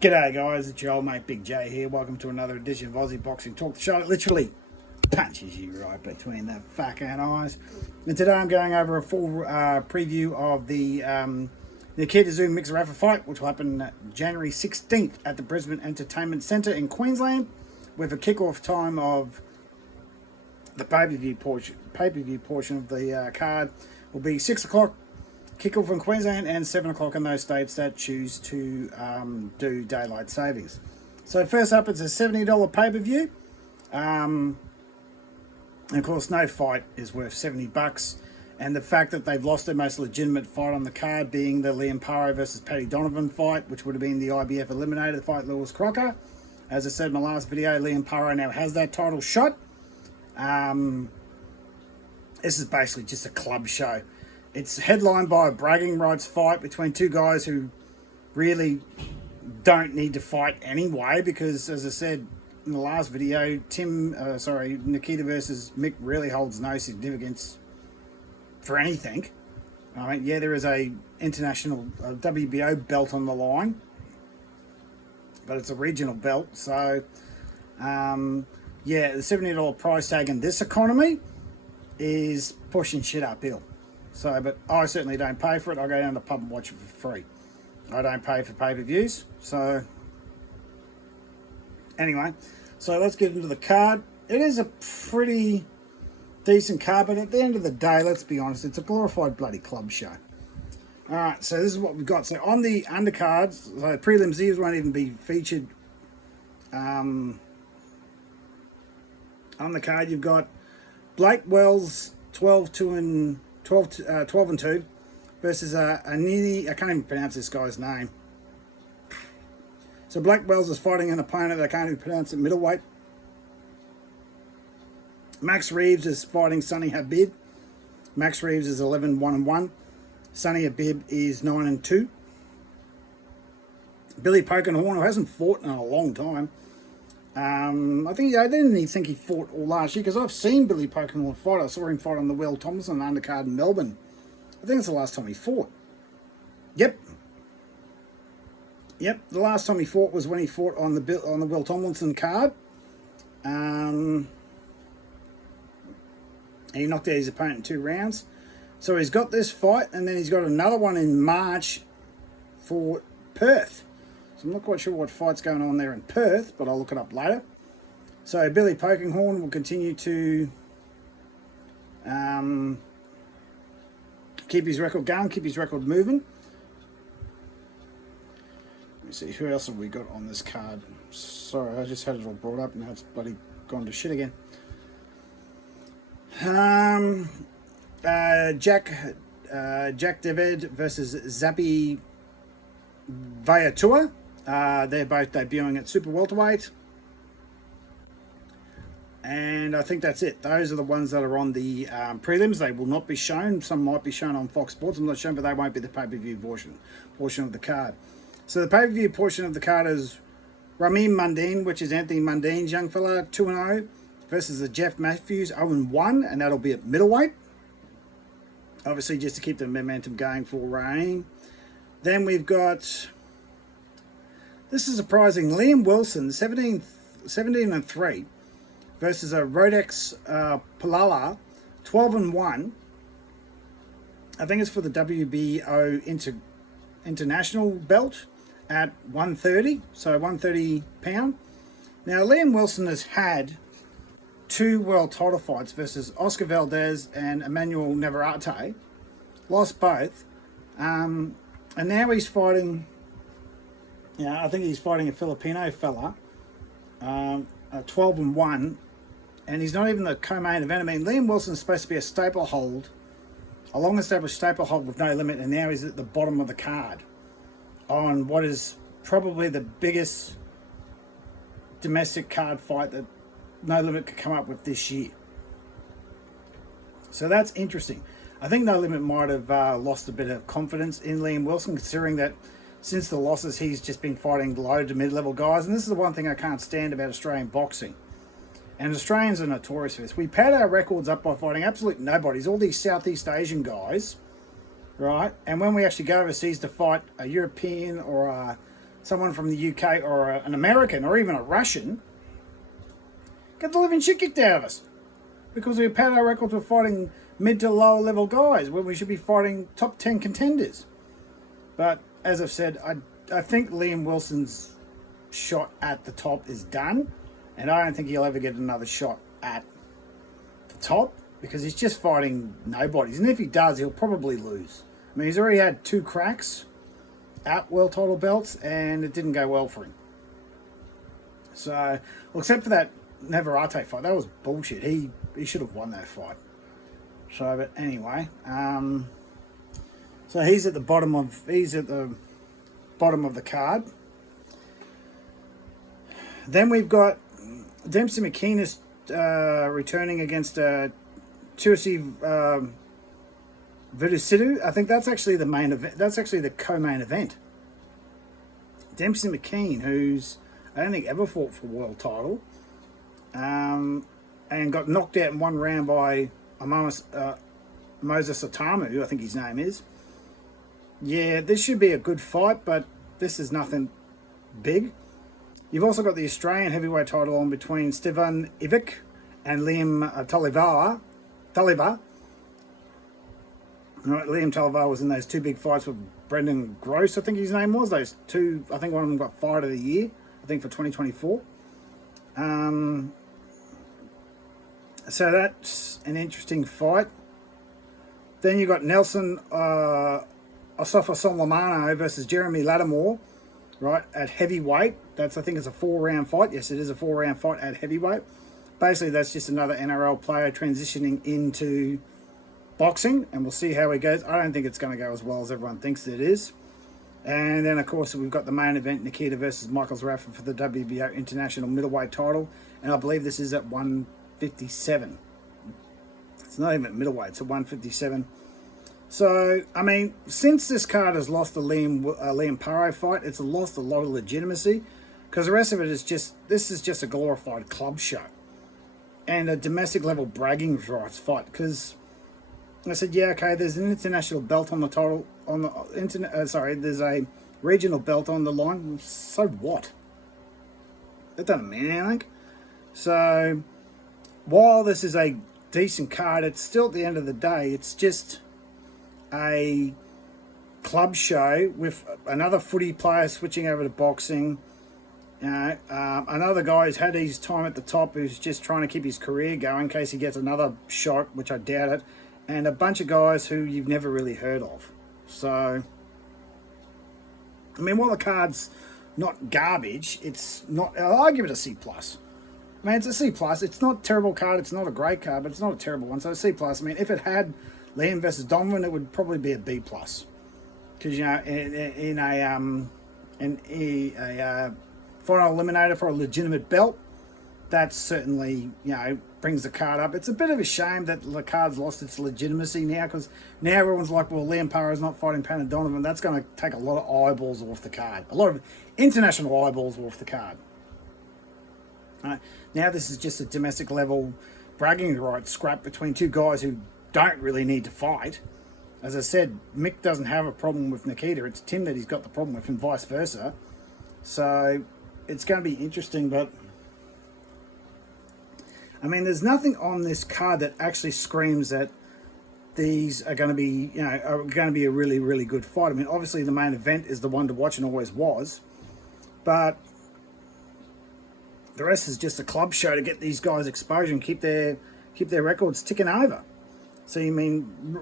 G'day guys, it's your old mate Big J here. Welcome to another edition of Aussie Boxing Talk, the show that literally punches you right between the fucking eyes. And today I'm going over a full preview of the Nikita Zerafa fight, which will happen January 16th at the Brisbane Entertainment Centre in Queensland, with a kickoff time of the pay-per-view portion of the card will be 6 o'clock. Kickoff in Queensland and 7 o'clock in those states that choose to do daylight savings. So first up, it's a $70 pay-per-view. And of course, no fight is worth $70. And the fact that they've lost their most legitimate fight on the card, being the Liam Paro versus Paddy Donovan fight, which would have been the IBF Eliminator fight, Lewis Crocker. As I said in my last video, Liam Paro now has that title shot. This is basically just a club show. It's headlined by a bragging rights fight between two guys who really don't need to fight anyway, because, as I said in the last video, Nikita versus Mick really holds no significance for anything. I mean, yeah, there is a international WBO belt on the line, but it's a regional belt. So, yeah, the $70 price tag in this economy is pushing shit uphill. So, but I certainly don't pay for it. I go down to the pub and watch it for free. I don't pay for pay-per-views. So, anyway, so let's get into the card. It is a pretty decent card, but at the end of the day, let's be honest, it's a glorified bloody club show. All right, so this is what we've got. So on the undercards, so prelims, these won't even be featured. On the card, you've got Blake Wells 12 and 2 versus Anini. I can't even pronounce this guy's name. So Blake Wells is fighting an opponent that I can't even pronounce at middleweight. Max Reeves is fighting Sonny Habib. Max Reeves is 11-1-1. Sonny Habib is 9-2. Billy Pokenhorn, who hasn't fought in a long time. I didn't even think he fought all last year, because I've seen Billy Pokenhorn fight. I saw him fight on the Will Thompson undercard in Melbourne. I think it's the last time he fought. Yep, the last time he fought was when he fought on the Will Tomlinson card. He knocked out his opponent in 2 rounds. So he's got this fight, and then he's got another one in March for Perth. So I'm not quite sure what fight's going on there in Perth, but I'll look it up later. So Billy Pokenhorn will continue to keep his record going, keep his record moving. Let me see, who else have we got on this card? Sorry, I just had it all brought up, and now it's bloody gone to shit again. Jack David versus Zabi Vayatua. They're both debuting at super welterweight, and I think that's it. Those are the ones that are on the prelims. They will not be shown. Some might be shown on Fox Sports. I'm not sure, but they won't be the pay-per-view portion of the card. So the pay-per-view portion of the card is Ramin Mundine, which is Anthony Mundine's young fella, 2-0, versus the Jeff Matthews, 0-1, and that'll be at middleweight. Obviously, just to keep the momentum going for Ramin. Then we've got, this is surprising, Liam Wilson, 17-3, versus a Rodex Palala, 12-1. I think it's for the WBO international belt at 130, so 130 pound. Now, Liam Wilson has had 2 world title fights versus Oscar Valdez and Emmanuel Navarrete, lost both, and now he's fighting, I think he's fighting a Filipino fella, 12-1, and he's not even the co-main event. I mean, Liam Wilson's supposed to be a staple hold, a long-established staple hold with no limit, and now he's at the bottom of the card on what is probably the biggest domestic card fight that No Limit could come up with this year. So that's interesting. I think No Limit might have lost a bit of confidence in Liam Wilson, considering that since the losses, he's just been fighting low to mid-level guys. And this is the one thing I can't stand about Australian boxing. And Australians are notorious for this. We pad our records up by fighting absolute nobodies, all these Southeast Asian guys, right? And when we actually go overseas to fight a European or a someone from the UK or an American or even a Russian, get the living shit kicked out of us. Because we pad our records with fighting mid to lower level guys when we should be fighting top 10 contenders. But as I've said, I think Liam Wilson's shot at the top is done, and I don't think he'll ever get another shot at the top because he's just fighting nobodies. And if he does, he'll probably lose. I mean, he's already had 2 cracks at world title belts, and it didn't go well for him. So, well, except for that Navarrete fight, that was bullshit. He should have won that fight. So, but anyway, so he's at the bottom of the card. Then we've got Dempsey McKean returning against Chusi Vidusidu. I think that's actually the main event. That's actually the co-main event. Dempsey McKean, who's I don't think ever fought for a world title, and got knocked out in one round by Moses Otamu, I think his name is. Yeah, this should be a good fight, but this is nothing big. You've also got the Australian heavyweight title on between Stevan Ivic and Liam Talivar. Right, Liam Talivar was in those 2 big fights with Brendan Gross, I think his name was. Those 2, I think one of them got Fight of the Year, I think for 2024. So that's an interesting fight. Then you got Nelson Osofa Solomano versus Jeremy Lattimore, right, at heavyweight. I think it's a 4-round fight. Yes, it is a 4-round fight at heavyweight. Basically, that's just another NRL player transitioning into boxing, and we'll see how he goes. I don't think it's going to go as well as everyone thinks it is. And then, of course, we've got the main event, Nikita versus Michael Zerafa for the WBO International Middleweight title, and I believe this is at 157. It's not even at middleweight, it's at 157. So, I mean, since this card has lost the Liam Paro fight, it's lost a lot of legitimacy, because the rest of it is this is just a glorified club show and a domestic level bragging rights fight. Because I said, yeah, okay, there's an international belt on the title, there's a regional belt on the line. So what? That doesn't mean anything. So, while this is a decent card, it's still, at the end of the day, it's just a club show with another footy player switching over to boxing. Another guy who's had his time at the top, who's just trying to keep his career going in case he gets another shot, which I doubt it, and a bunch of guys who you've never really heard of. So, I mean, while the card's not garbage, it's not. I'll give it a C+. I mean, it's a C+. It's not a terrible card. It's not a great card, but it's not a terrible one. So, a C+. I mean, if it had Liam versus Donovan, it would probably be a B+. Because, you know, in a final eliminator for a legitimate belt, that certainly, you know, brings the card up. It's a bit of a shame that the card's lost its legitimacy now, because now everyone's like, well, Liam Paro's not fighting Pan and Donovan. That's going to take a lot of eyeballs off the card. A lot of international eyeballs off the card. Now this is just a domestic level bragging rights scrap between 2 guys who don't really need to fight. As I said, Mick doesn't have a problem with Nikita. It's Tim that he's got the problem with, and vice versa. So it's going to be interesting, but I mean, there's nothing on this card that actually screams that these are going to be, you know, are going to be a really, really good fight. I mean, obviously the main event is the one to watch and always was, but the rest is just a club show to get these guys exposure and keep their records ticking over. So you mean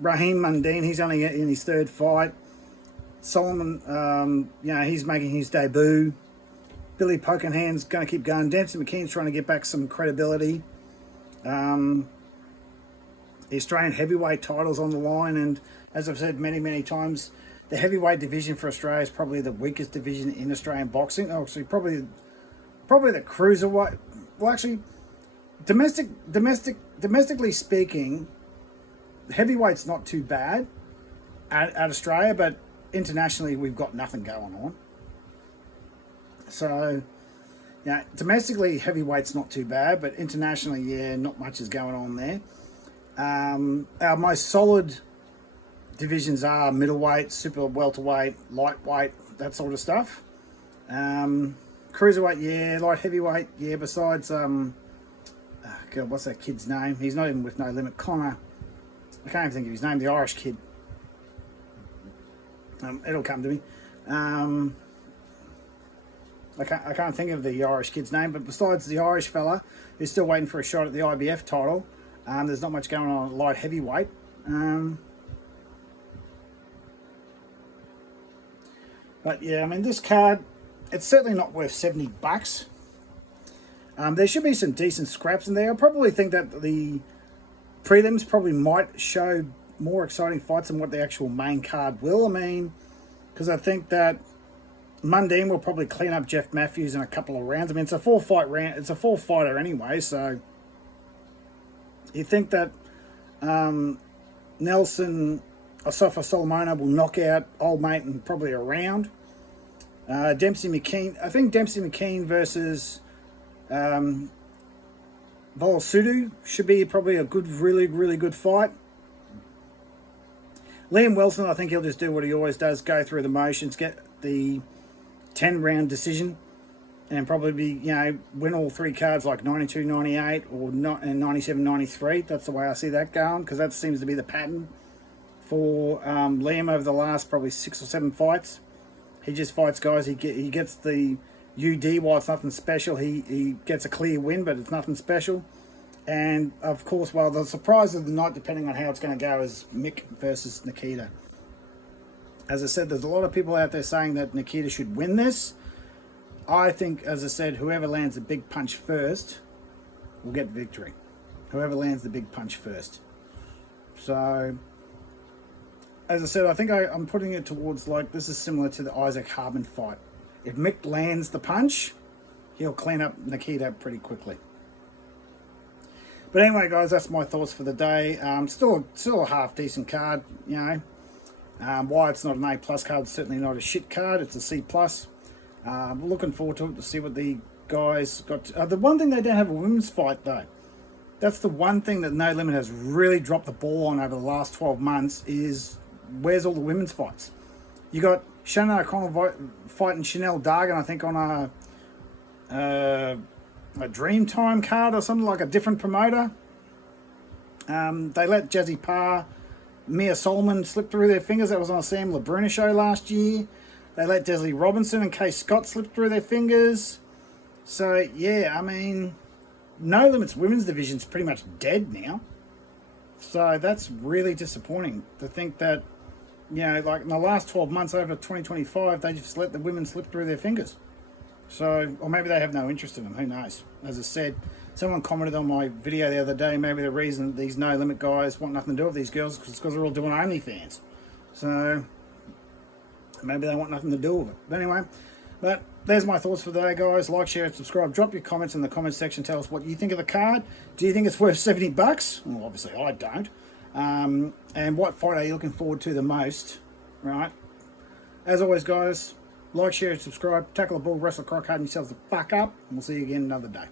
Raheem Mundine, he's only in his 3rd fight. Solomon, you know, he's making his debut. Billy Pokenhand's going to keep going. Dempsey McKean's trying to get back some credibility. The Australian heavyweight title's on the line, and as I've said many, many times, the heavyweight division for Australia is probably the weakest division in Australian boxing. Actually, probably the cruiserweight. Well, actually, domestically speaking, heavyweight's not too bad at Australia, but internationally we've got nothing going on. So, yeah, domestically heavyweight's not too bad, but internationally, yeah, not much is going on there. Our most solid divisions are middleweight, super welterweight, lightweight, that sort of stuff. Cruiserweight, yeah. Light heavyweight, yeah. Besides, God, what's that kid's name? He's not even with No Limit. Connor. I can't even think of his name. The Irish kid. It'll come to me. I can't think of the Irish kid's name, but besides the Irish fella who's still waiting for a shot at the IBF title, there's not much going on at light heavyweight. But yeah, I mean, this card, it's certainly not worth $70. There should be some decent scraps in there. I probably think that the prelims probably might show more exciting fights than what the actual main card will. I mean, because I think that Mundine will probably clean up Jeff Matthews in a couple of rounds. I mean, it's a 4-fight round. It's a 4-fighter anyway, so you think that Nelson Asafa Solomona will knock out old mate in probably a round. Dempsey McKean. I think Dempsey McKean versus Volasudu should be probably a good, really good fight. Liam Wilson, I think he'll just do what he always does, go through the motions, get the 10-round decision, and probably be, win all 3 cards like 92-98 or not, and 97-93. That's the way I see that going, because that seems to be the pattern for Liam over the last probably 6 or 7 fights. He just fights guys. He gets the UD while it's nothing special. He gets a clear win, but it's nothing special. And of course, well, the surprise of the night, depending on how it's going to go, is Mick versus Nikita. As I said, there's a lot of people out there saying that Nikita should win this. I think, as I said, whoever lands the big punch first will get victory. Whoever lands the big punch first. So, as I said, I think I'm putting it towards, like, this is similar to the Isaac Harbin fight. If Mick lands the punch, he'll clean up Nikita pretty quickly. But anyway, guys, that's my thoughts for the day. Still a half-decent card, Why it's not an A+ card, it's certainly not a shit card. It's a C+. Looking forward to it, to see what the guys got. The one thing they don't have a women's fight, though. That's the one thing that No Limit has really dropped the ball on over the last 12 months is where's all the women's fights? You got Shannon O'Connell fighting Chanel Dargan, I think, on a Dreamtime card or something, like a different promoter. They let Jazzy Parr, Mia Solomon slip through their fingers. That was on a Sam LaBruna show last year. They let Desley Robinson and Kay Scott slip through their fingers. So, yeah, I mean, No Limit's women's division's pretty much dead now. So that's really disappointing to think that, like in the last 12 months over 2025, they just let the women slip through their fingers. So, or maybe they have no interest in them, who knows. As I said, someone commented on my video the other day, maybe the reason these No Limit guys want nothing to do with these girls is because they're all doing OnlyFans. So, maybe they want nothing to do with it. But anyway, there's my thoughts for today, guys. Like, share, and subscribe. Drop your comments in the comments section. Tell us what you think of the card. Do you think it's worth $70? Well, obviously I don't. And what fight are you looking forward to the most? Right? As always, guys, like, share, and subscribe. Tackle the ball, wrestle, crock hard, and yourselves the fuck up. And we'll see you again another day.